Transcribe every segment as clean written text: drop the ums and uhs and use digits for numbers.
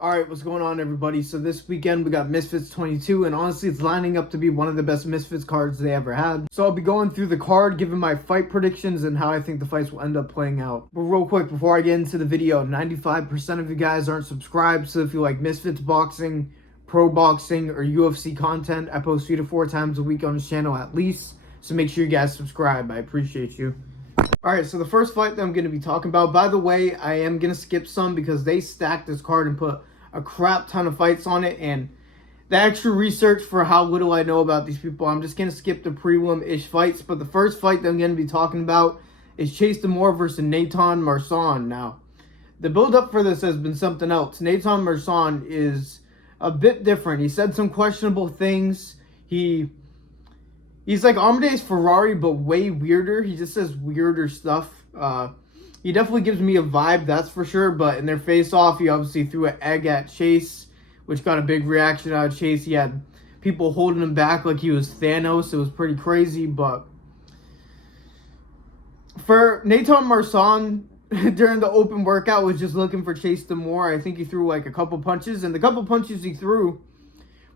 Alright, what's going on, everybody? So this weekend we got Misfits 22, and honestly it's lining up to be one of the best Misfits cards they ever had. So I'll be going through the card, giving my fight predictions and how I think the fights will end up playing out. But real quick, before I get into the video, 95% of you guys aren't subscribed, so if you like Misfits boxing, pro boxing, or UFC content, I post 3 to 4 times a week on this channel at least, so make sure you guys subscribe. I appreciate you. Alright, so the first fight that I'm going to be talking about, by the way, I am going to skip some because they stacked this card and put a crap ton of fights on it, and the extra research for how little I know about these people, I'm just going to skip the prelim-ish fights. But the first fight that I'm going to be talking about is Chase Demore versus Nathan Marsan. Now, the build-up for this has been something else. Nathan Marsan is a bit different. He said some questionable things. He's like Amadeus Ferrari, but way weirder. He just says weirder stuff. He definitely gives me a vibe, that's for sure. But in their face-off, he obviously threw an egg at Chase, which got a big reaction out of Chase. He had people holding him back like he was Thanos. It was pretty crazy. But for Nathan Marsan, during the open workout, was just looking for Chase Demore. I think he threw like a couple punches, and the couple punches he threw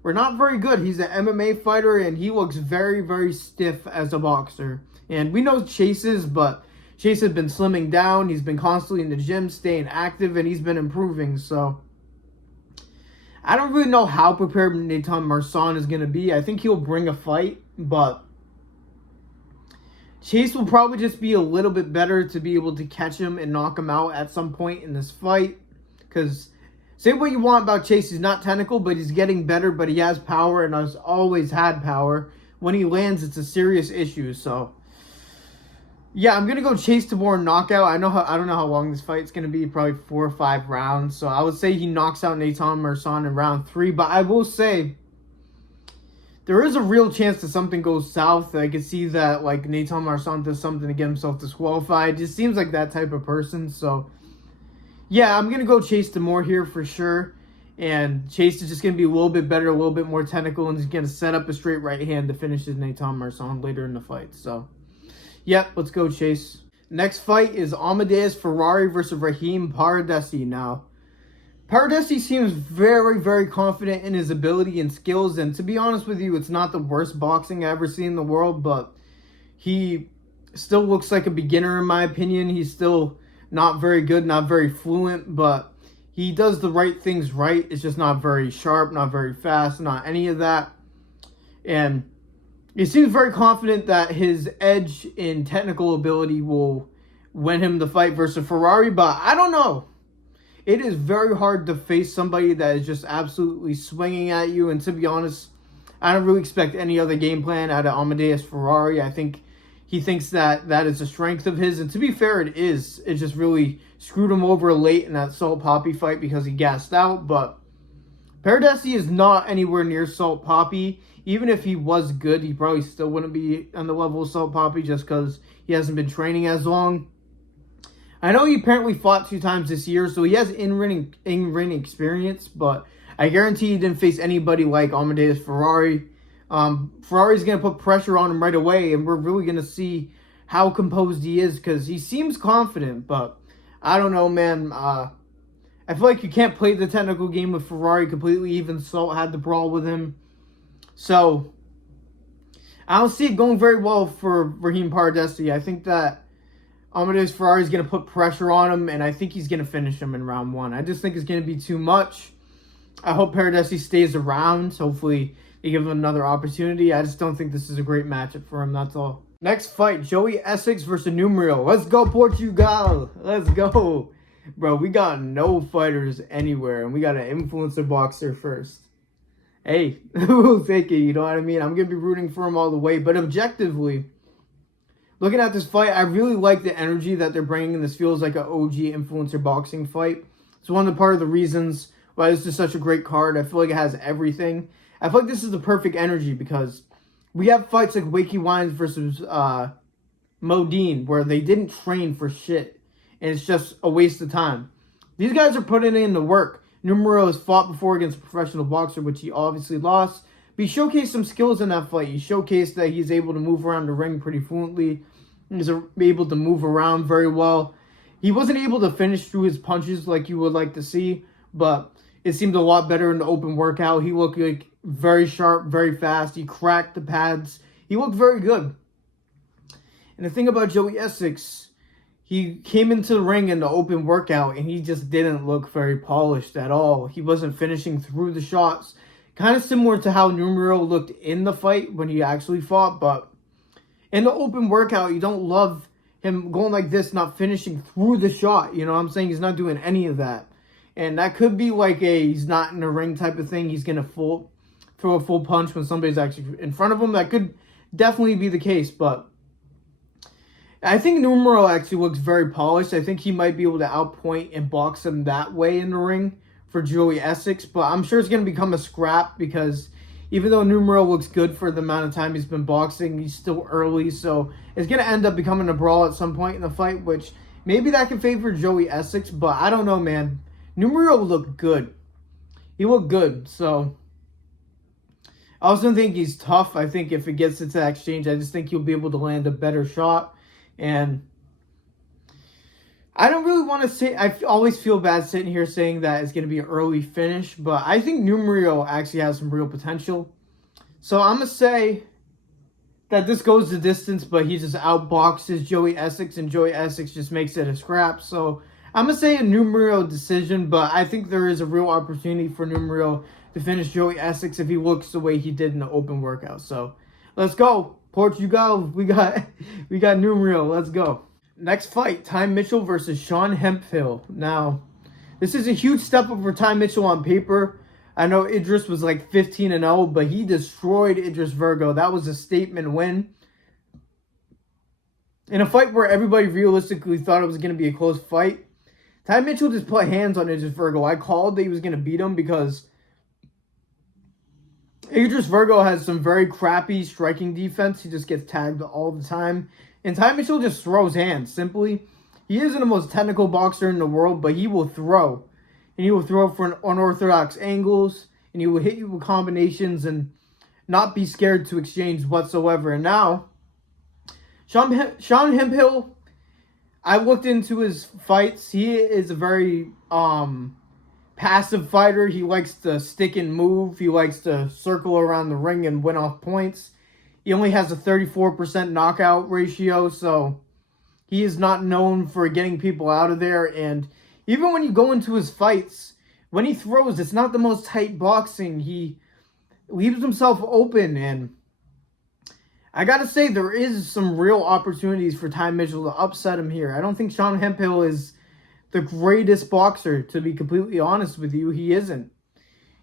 were not very good. He's an MMA fighter, and he looks very, very stiff as a boxer. And we know Chase is, but Chase has been slimming down. He's been constantly in the gym, staying active, and he's been improving. So I don't really know how prepared Nathan Marsan is going to be. I think he'll bring a fight, but Chase will probably just be a little bit better to be able to catch him and knock him out at some point in this fight. Because say what you want about Chase, he's not technical, but he's getting better, but he has power and has always had power. When he lands, it's a serious issue. So yeah, I'm going to go Chase Demore knockout. I don't know how long this fight's going to be, probably 4 or 5 rounds. So I would say he knocks out Nathan Marsan in round 3. But I will say there is a real chance that something goes south. I can see that like Nathan Marsan does something to get himself disqualified. Just seems like that type of person. So yeah, I'm going to go Chase Demore here for sure. And Chase is just going to be a little bit better, a little bit more technical, and he's going to set up a straight right hand to finish his Nathan Marsan later in the fight. So yep, let's go Chase. Next fight is Amadeus Ferrari versus Raheem Paradesi. Now, Paradesi seems very, very confident in his ability and skills. And to be honest with you, it's not the worst boxing I've ever seen in the world. But he still looks like a beginner in my opinion. He's still not very good, not very fluent. But he does the right things right. It's just not very sharp, not very fast, not any of that. And he seems very confident that his edge in technical ability will win him the fight versus Ferrari, but I don't know. It is very hard to face somebody that is just absolutely swinging at you, and to be honest, I don't really expect any other game plan out of Amadeus Ferrari. I think he thinks that that is a strength of his, and to be fair, it is. It just really screwed him over late in that Salt Poppy fight because he gassed out, but Paradesi is not anywhere near Salt Poppy. Even if he was good, he probably still wouldn't be on the level of Salt Poppy just because he hasn't been training as long. I know he apparently fought 2 times this year, so he has in-ring experience, but I guarantee he didn't face anybody like Amadeus Ferrari. Ferrari's going to put pressure on him right away, and we're really going to see how composed he is because he seems confident, but I don't know, man. I feel like you can't play the technical game with Ferrari completely. Even Salt had the brawl with him. So I don't see it going very well for Raheem Paradesi. I think that Amadeus Ferrari is going to put pressure on him, and I think he's going to finish him in round 1. I just think it's going to be too much. I hope Paradesi stays around. Hopefully they give him another opportunity. I just don't think this is a great matchup for him, that's all. Next fight, Joey Essex versus Numero. Let's go, Portugal. Let's go. Bro, we got no fighters anywhere, and we got an influencer boxer first. Hey, we'll take it, you know what I mean? I'm going to be rooting for him all the way. But objectively, looking at this fight, I really like the energy that they're bringing. This feels like an OG influencer boxing fight. It's one of the part of the reasons why this is such a great card. I feel like it has everything. I feel like this is the perfect energy because we have fights like Wakey Wines versus Modine where they didn't train for shit. And it's just a waste of time. These guys are putting in the work. Numero has fought before against a professional boxer, which he obviously lost. But he showcased some skills in that fight. He showcased that he's able to move around the ring pretty fluently. He's able to move around very well. He wasn't able to finish through his punches like you would like to see. But it seemed a lot better in the open workout. He looked like very sharp, very fast. He cracked the pads. He looked very good. And the thing about Joey Essex, he came into the ring in the open workout and he just didn't look very polished at all. He wasn't finishing through the shots. Kind of similar to how Numero looked in the fight when he actually fought. But in the open workout, you don't love him going like this, not finishing through the shot. You know what I'm saying? He's not doing any of that. And that could be like a he's not in the ring type of thing. He's going to throw a full punch when somebody's actually in front of him. That could definitely be the case. But I think Numero actually looks very polished. I think he might be able to outpoint and box him that way in the ring for Joey Essex. But I'm sure it's going to become a scrap because even though Numero looks good for the amount of time he's been boxing, he's still early. So it's going to end up becoming a brawl at some point in the fight, which maybe that can favor Joey Essex. But I don't know, man. Numero looked good. He looked good. So I also think he's tough. I think if it gets into that exchange, I just think he'll be able to land a better shot. And I don't really want to say, I always feel bad sitting here saying that it's going to be an early finish, but I think Numero actually has some real potential. So I'm going to say that this goes the distance, but he just outboxes Joey Essex, and Joey Essex just makes it a scrap. So I'm going to say a Numero decision, but I think there is a real opportunity for Numero to finish Joey Essex if he looks the way he did in the open workout. So let's go. Portugal, we got Numero. Let's go. Next fight, Ty Mitchell versus Sean Hemphill. Now, this is a huge step up for Ty Mitchell on paper. I know Idris was like 15-0, but he destroyed Idris Virgo. That was a statement win. In a fight where everybody realistically thought it was going to be a close fight, Ty Mitchell just put hands on Idris Virgo. I called that he was going to beat him because Idris Virgo has some very crappy striking defense. He just gets tagged all the time. And Ty Mitchell just throws hands, simply. He isn't the most technical boxer in the world, but he will throw. And he will throw for unorthodox angles. And he will hit you with combinations and not be scared to exchange whatsoever. And now, Sean Hemphill, I looked into his fights. He is a very passive fighter. He likes to stick and move. He likes to circle around the ring and win off points. He only has a 34% knockout ratio, so he is not known for getting people out of there. And even when you go into his fights, when he throws, it's not the most tight boxing. He leaves himself open, and I gotta say, there is some real opportunities for Ty Mitchell to upset him here. I don't think Sean Hemphill is the greatest boxer, to be completely honest with you. He isn't.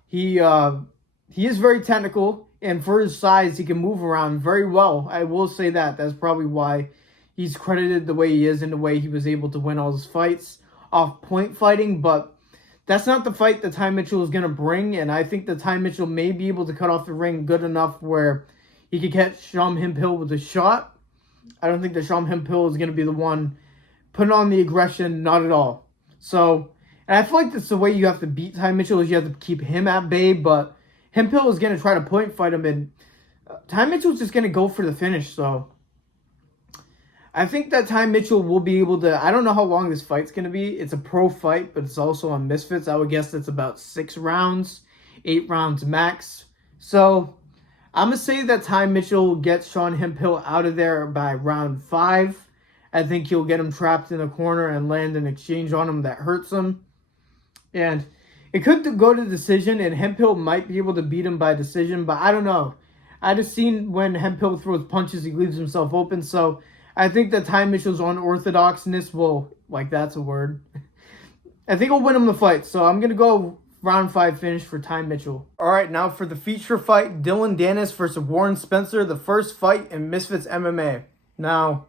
He is very technical, and for his size, he can move around very well. I will say that. That's probably why he's credited the way he is and the way he was able to win all his fights off point fighting. But that's not the fight that Ty Mitchell is going to bring, and I think that Ty Mitchell may be able to cut off the ring good enough where he could catch Sean Hemphill with a shot. I don't think that Sean Hemphill is going to be the one putting on the aggression, not at all. So, and I feel like that's the way you have to beat Ty Mitchell, is you have to keep him at bay, but Hemphill is going to try to point fight him, and Ty Mitchell's just going to go for the finish. So I think that Ty Mitchell will be able to, I don't know how long this fight's going to be. It's a pro fight, but it's also on Misfits. I would guess it's about 6 rounds, 8 rounds max. So I'm going to say that Ty Mitchell gets Sean Hemphill out of there by round 5. I think he'll get him trapped in a corner and land an exchange on him that hurts him. And it could go to decision, and Hemphill might be able to beat him by decision, but I don't know. I just seen when Hemphill throws punches, he leaves himself open. So I think that Ty Mitchell's unorthodoxness will, like, that's a word. I think he'll win him the fight. So I'm going to go round 5 finish for Ty Mitchell. All right, now for the feature fight, Dylan Dennis versus Warren Spencer, the first fight in Misfits MMA. Now,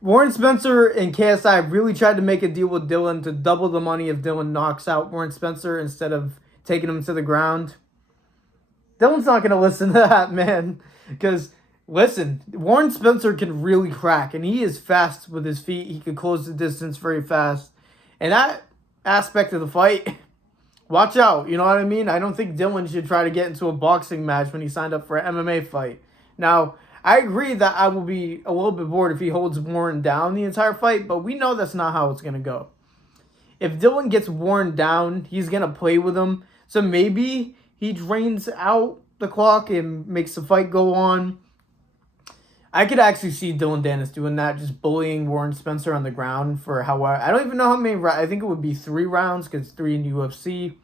Warren Spencer and KSI really tried to make a deal with Dylan to double the money if Dylan knocks out Warren Spencer instead of taking him to the ground. Dylan's not going to listen to that, man. Because, listen, Warren Spencer can really crack, and he is fast with his feet. He can close the distance very fast. And that aspect of the fight, watch out, you know what I mean? I don't think Dylan should try to get into a boxing match when he signed up for an MMA fight. Now, I agree that I will be a little bit bored if he holds Warren down the entire fight, but we know that's not how it's going to go. if Dylan gets worn down, he's going to play with him. So maybe he drains out the clock and makes the fight go on. I could actually see Dylan Dennis doing that, just bullying Warren Spencer on the ground for however. I don't even know how many. I think it would be 3 rounds because 3 in UFC.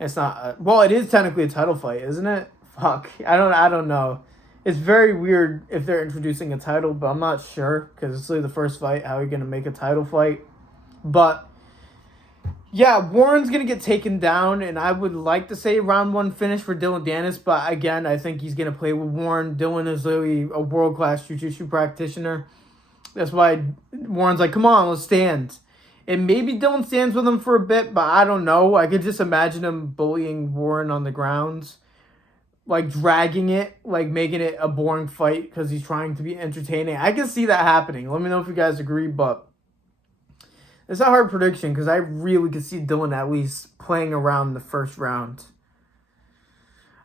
It's not. Well, it is technically a title fight, isn't it? Fuck. I don't know. It's very weird if they're introducing a title, but I'm not sure because it's really the first fight. How are you going to make a title fight? But yeah, Warren's going to get taken down, and I would like to say round 1 finish for Dylan Dennis, but again, I think he's going to play with Warren. Dylan is literally a world-class jiu-jitsu practitioner. That's why Warren's like, come on, let's stand. And maybe Dylan stands with him for a bit, but I don't know. I could just imagine him bullying Warren on the grounds, like dragging it, like making it a boring fight because he's trying to be entertaining. I can see that happening. Let me know if you guys agree, but it's a hard prediction because I really could see Dylan at least playing around the first round.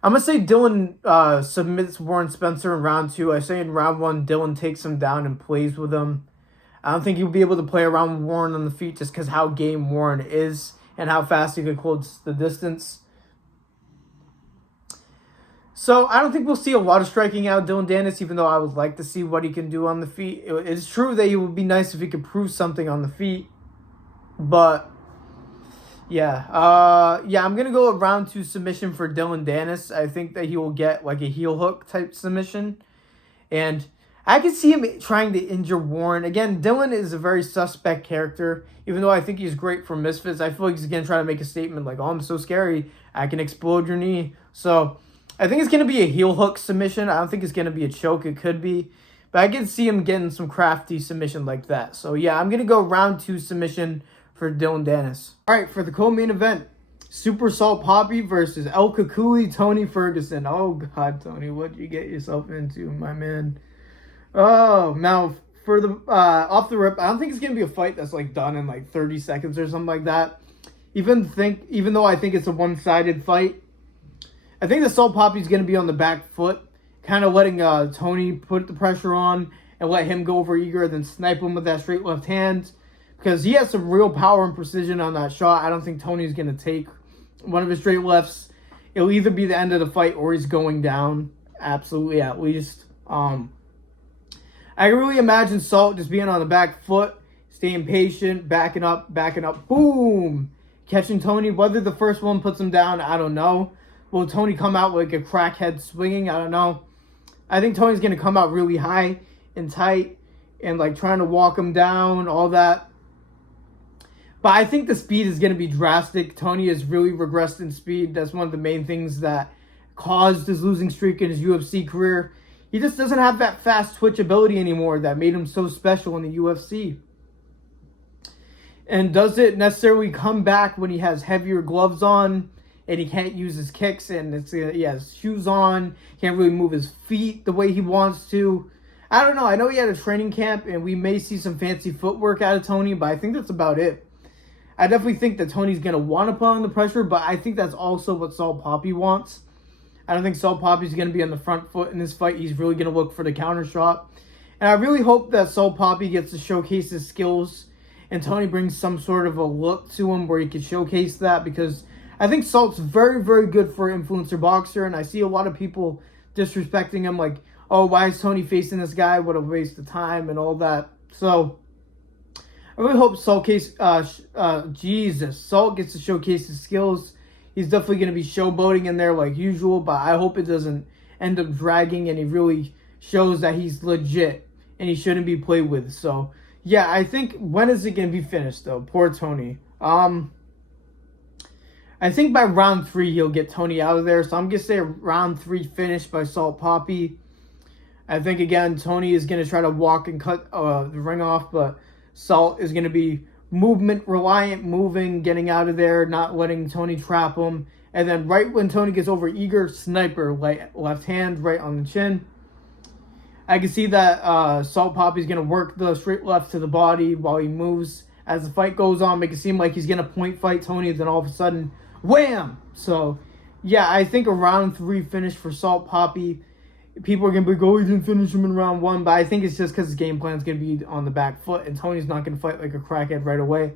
I'm going to say Dylan submits Warren Spencer in round 2. I say in round 1, Dylan takes him down and plays with him. I don't think he'll be able to play around with Warren on the feet just because how game Warren is and how fast he could close the distance. So I don't think we'll see a lot of striking out Dylan Dennis, even though I would like to see what he can do on the feet. It's true that it would be nice if he could prove something on the feet. But yeah, I'm going to go a round 2 submission for Dylan Dennis. I think that he will get like a heel hook type submission. And I can see him trying to injure Warren. Again, Dylan is a very suspect character. Even though I think he's great for Misfits, I feel like he's going to try to make a statement like, oh, I'm so scary, I can explode your knee. So I think it's going to be a heel hook submission. I don't think it's going to be a choke. It could be. But I can see him getting some crafty submission like that. So yeah, I'm going to go round 2 submission for Dylan Dennis. All right, for the co-main event, Super Salt Poppy versus El Kakuli, Tony Ferguson. Oh, God, Tony, what did you get yourself into, my man? Oh, now, for the off the rip, I don't think it's going to be a fight that's, like, done in, like, 30 seconds or something like that. Even though I think it's a one-sided fight, I think the Salt Poppy's going to be on the back foot, kind of letting Tony put the pressure on and let him go over eager, then snipe him with that straight left hand. Because he has some real power and precision on that shot. I don't think Tony's going to take one of his straight lefts. It'll either be the end of the fight or he's going down. Absolutely, at least. I can really imagine Salt just being on the back foot, staying patient, backing up, boom! Catching Tony. Whether the first one puts him down, I don't know. Will Tony come out like a crackhead swinging? I don't know. I think Tony's going to come out really high and tight and like trying to walk him down, all that. But I think the speed is going to be drastic. Tony has really regressed in speed. That's one of the main things that caused his losing streak in his UFC career. He just doesn't have that fast twitch ability anymore that made him so special in the UFC. And does it necessarily come back when he has heavier gloves on and he can't use his kicks and he has shoes on, can't really move his feet the way he wants to? I don't know. I know he had a training camp and we may see some fancy footwork out of Tony, but I think that's about it. I definitely think that Tony's going to want to put on the pressure, but I think that's also what Salt Poppy wants. I don't think Salt Poppy's going to be on the front foot in this fight. He's really going to look for the counter shot. And I really hope that Salt Poppy gets to showcase his skills and Tony brings some sort of a look to him where he can showcase that, because I think Salt's very, very good for an influencer boxer, and I see a lot of people disrespecting him like, oh, why is Tony facing this guy? What a waste of time and all that. So I really hope Salt gets to showcase his skills. He's definitely going to be showboating in there like usual, but I hope it doesn't end up dragging and he really shows that he's legit and he shouldn't be played with. So, yeah, I think, when is it going to be finished, though? Poor Tony. I think by round 3 he'll get Tony out of there, so I'm going to say a round 3 finish by Salt Poppy. I think, again, Tony is going to try to walk and cut the ring off, but Salt is going to be movement reliant, moving, getting out of there, not letting Tony trap him. And then right when Tony gets over eager, sniper, left hand right on the chin. I can see that Salt Poppy's going to work the straight left to the body while he moves. As the fight goes on, make it seem like he's going to point fight Tony, then all of a sudden, wham! So, yeah, I think a round 3 finish for Salt Poppy. People are going to be like, oh, he didn't finish him in round 1. But I think it's just because his game plan is going to be on the back foot. And Tony's not going to fight like a crackhead right away.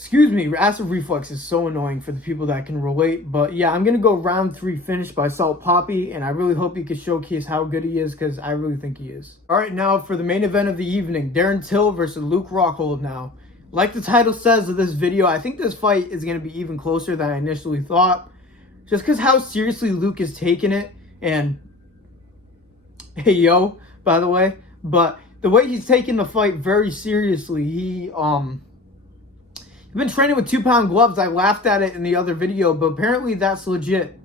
Excuse me, acid reflux is so annoying for the people that can relate. But yeah, I'm going to go round 3 finish by Salt Poppy, and I really hope he can showcase how good he is, because I really think he is. All right, now for the main event of the evening, Darren Till versus Luke Rockhold now. Like the title says of this video, I think this fight is going to be even closer than I initially thought, just because how seriously Luke is taking it. And hey, yo, by the way, but the way he's taking the fight very seriously, he's been training with 2-pound gloves. I laughed at it in the other video, but apparently that's legit.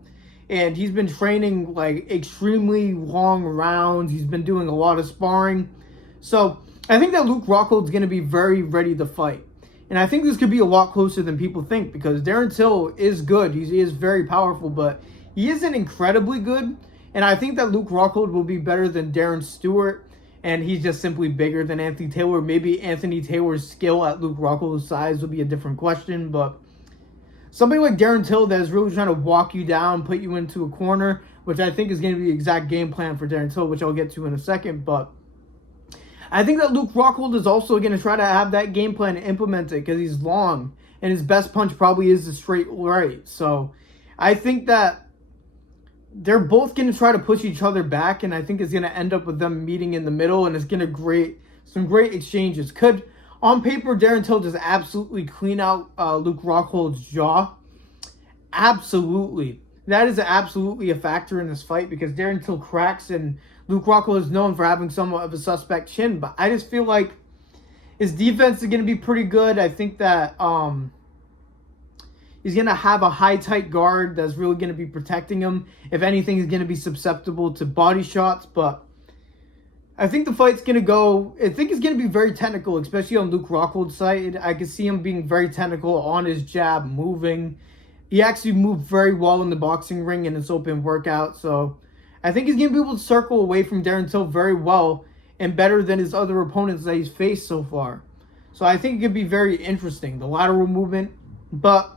And he's been training like extremely long rounds. He's been doing a lot of sparring. So I think that Luke Rockhold's going to be very ready to fight. And I think this could be a lot closer than people think, because Darren Till is good. He is very powerful, but he isn't incredibly good. And I think that Luke Rockhold will be better than Darren Stewart. And he's just simply bigger than Anthony Taylor. Maybe Anthony Taylor's skill at Luke Rockhold's size would be a different question. But somebody like Darren Till that is really trying to walk you down, put you into a corner, which I think is going to be the exact game plan for Darren Till, which I'll get to in a second. But I think that Luke Rockhold is also going to try to have that game plan and implement it, because he's long. And his best punch probably is the straight right. So I think that they're both going to try to push each other back, and I think it's going to end up with them meeting in the middle, and it's going to create some great exchanges. Could, on paper, Darren Till just absolutely clean out Luke Rockhold's jaw? Absolutely. That is absolutely a factor in this fight, because Darren Till cracks, and Luke Rockhold is known for having somewhat of a suspect chin, but I just feel like his defense is going to be pretty good. I think that he's going to have a high, tight guard that's really going to be protecting him. If anything, he's going to be susceptible to body shots. But I think the fight's going to go... I think it's going to be very technical, especially on Luke Rockhold's side. I can see him being very technical on his jab, moving. He actually moved very well in the boxing ring in his open workout. So I think he's going to be able to circle away from Darren Till very well, and better than his other opponents that he's faced so far. So I think it could be very interesting, the lateral movement. But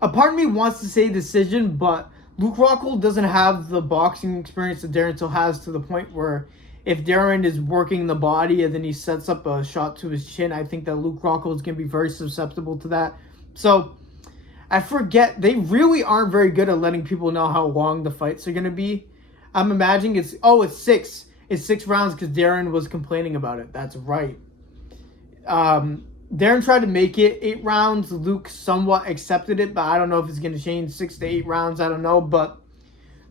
a part of me wants to say decision, but Luke Rockhold doesn't have the boxing experience that Darren Till has, to the point where if Darren is working the body and then he sets up a shot to his chin, I think that Luke Rockhold is going to be very susceptible to that. So I forget, they really aren't very good at letting people know how long the fights are going to be. I'm imagining it's 6. It's 6 rounds because Darren was complaining about it. That's right. Darren tried to make it 8 rounds. Luke somewhat accepted it, but I don't know if it's going to change 6 to 8 rounds. I don't know, but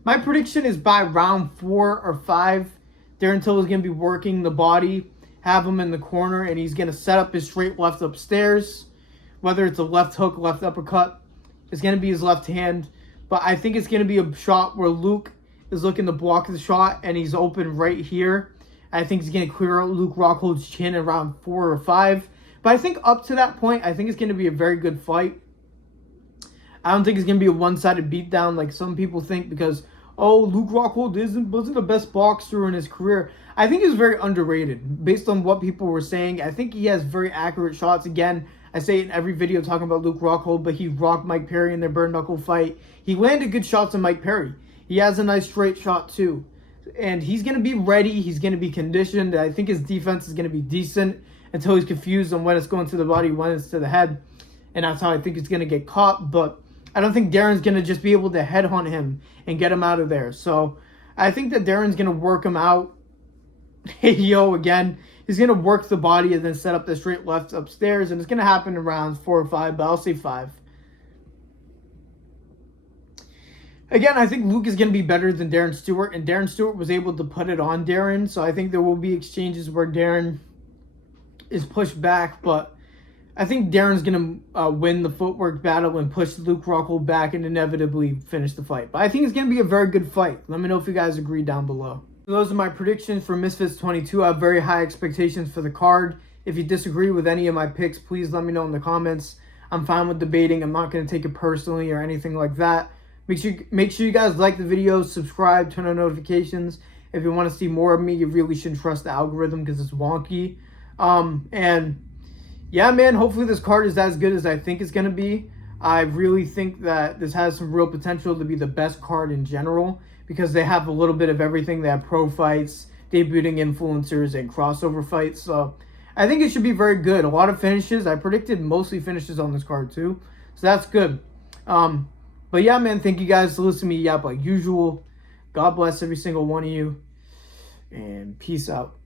my prediction is by round 4 or 5, Darren Till is going to be working the body, have him in the corner, and he's going to set up his straight left upstairs. Whether it's a left hook, left uppercut, it's going to be his left hand. But I think it's going to be a shot where Luke is looking to block the shot, and he's open right here. I think he's going to clear out Luke Rockhold's chin in round 4 or 5. But I think up to that point, I think it's going to be a very good fight. I don't think it's going to be a one-sided beatdown like some people think, because, oh, Luke Rockhold wasn't the best boxer in his career. I think he's very underrated based on what people were saying. I think he has very accurate shots. Again, I say it in every video talking about Luke Rockhold, but he rocked Mike Perry in their bare-knuckle fight. He landed good shots on Mike Perry. He has a nice straight shot, too. And he's going to be ready. He's going to be conditioned. I think his defense is going to be decent until he's confused on when it's going to the body, when it's to the head. And that's how I think he's going to get caught. But I don't think Darren's going to just be able to headhunt him and get him out of there. So I think that Darren's going to work him out. Hey, yo, again. He's going to work the body and then set up the straight left upstairs. And it's going to happen in rounds 4 or 5, but I'll say 5. Again, I think Luke is going to be better than Darren Stewart. And Darren Stewart was able to put it on Darren. So I think there will be exchanges where Darren is pushed back, but I think Darren's going to win the footwork battle and push Luke Rockhold back and inevitably finish the fight. But I think it's going to be a very good fight. Let me know if you guys agree down below. So those are my predictions for Misfits 22. I have very high expectations for the card. If you disagree with any of my picks, please let me know in the comments. I'm fine with debating. I'm not going to take it personally or anything like that. Make sure you guys like the video, subscribe, turn on notifications. If you want to see more of me, you really shouldn't trust the algorithm because it's wonky. And yeah, man, hopefully this card is as good as I think it's going to be. I really think that this has some real potential to be the best card in general, because they have a little bit of everything. They have pro fights, debuting influencers, and crossover fights. So I think it should be very good. A lot of finishes. I predicted mostly finishes on this card too. So that's good. But yeah, man, thank you guys for listening to me yap like usual. God bless every single one of you. And peace out.